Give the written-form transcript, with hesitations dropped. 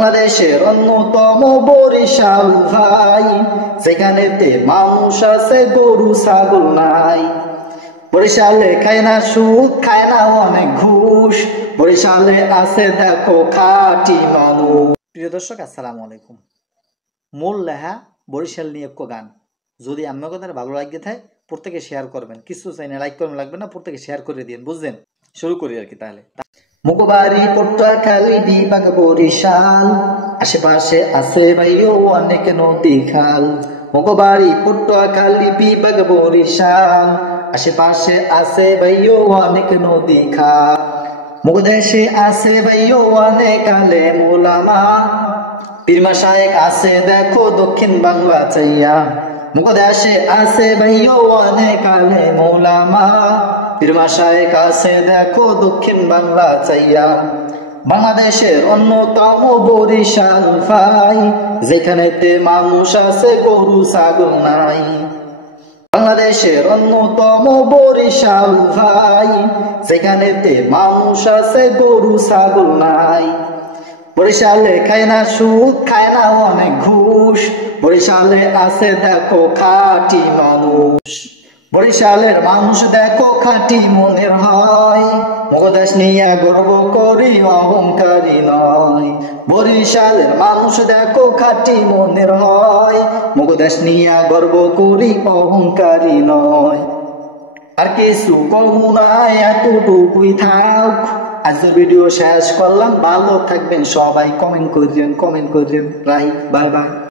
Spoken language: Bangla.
বাংলাদেশের অন্যতম বরিশাল ভাই, যেখানেতে মানুষ আছে গরু ছাগল নাই। বরিশালে খায় না সুদ, খায় না অনেক ঘুষ, বরিশালে আছে দেখো খাঁটি মানুষ। প্রিয় দর্শক, আসসালামু আলাইকুম। মূল লেহা বরিশাল নিয়ে একটু গান। যদি আমার কথা ভালো লাগে থাকে প্রত্যেকে শেয়ার করবেন, কিছু চাই না, লাইক করবেন লাগবে না, প্রত্যেকে শেয়ার করে দিন, বুঝলেন? শুরু করি আর কি তাহলে। মুকুবাড়ি, পটুয়াখালী, বিভাগ বরিশাল, আশেপাশে আছে ভাইও অনেক নদী খাল। মুকুবাড়ি, পটুয়াখালী, বিভাগ বরিশাল, আশেপাশে আছে ভাইও অনেক নদী খাল। মুগদেশে আছে ভাইও অনেক আলেম ওলামা, পীর মাশায়েখ আছে দেখো দক্ষিণ বাংলা চাইয়া। মুগদেশে আছে ভাইও অনেক আলেম ওলামা, পীর মাশায়েখ আছে দেখো দক্ষিণ বাংলা চাইয়া। বাংলাদেশের অন্যতম বরিশাল ভাই, যেখানেতে মানুষ আছে গরু ছাগল নাই। বাংলাদেশের অন্যতম বরিশাল ভাই, যেখানেতে মানুষ আছে গরু ছাগল নাই। বরিশালে খায় না সুদ, খায় না অনেক ঘুষ, বরিশালে আছে দেখো খাঁটি মানুষ। বরিশালের মানুষ দেখো খাঁটি মনের হয়, মুগদেশ নিয়ে গর্ব করি অহংকারী নয়। বরিশালের মানুষ দেখো খাঁটি মনের হয়, মুগদেশ নিয়ে গর্ব করি অহংকারী নয়। আর কিছু কমু নাই, এতটুকুই থাক। আজকের ভিডিও শেষ করলাম, ভালো থাকবেন সবাই, কমেন্ট করেন, বাই বাই।